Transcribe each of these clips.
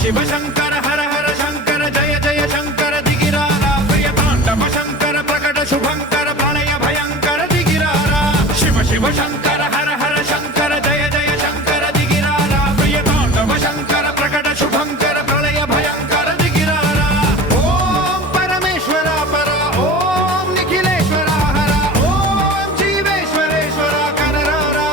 శివ శంకర హర హర శంకర జయ జయ శంకర దిగిరారా ప్రియతాండవ శంకర ప్రకట శుభంకర ప్రళయ భయంకర దిగిరారా శివ శివ శంకర హర హర శంకర జయ జయ శంకర దిగిరారా ప్రియతాండవ శంకర ప్రకట శుభంకర ప్రళయ భయంకర దిగిరారా ఓం పరమేశ్వర పర ఓం నిఖిలేశ్వర హర ఓం జీవేశ్వరేశ్వర కరరారా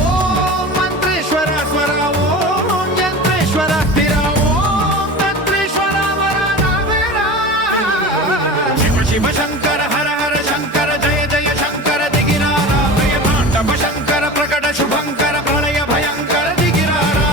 ఓం మంత్రేశ్వర స్వర ఓం యంత్రేశ్వర స్థిర ఓం తంత్రేశ్వర వర నావేరా శివ శివ శంకర హర హర శంకర జయ జయ శంకర దిగిరారా ప్రియతాండవ శంకర ప్రకట శుభంకర ప్రళయ భయంకర దిగిరారా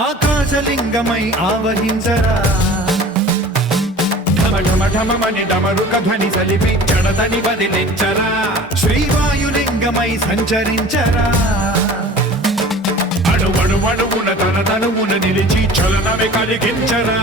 ఆకాశలింగమై ఆవహించరా ఢమ ఢమ ఢమమని డమరుక ధ్వని సలిపి జడతని వదిలించరా శ్రీవాయులింగమై సంచరించరా అణువణువున తన తనువున నిలిచి చలనమే కలిగించరా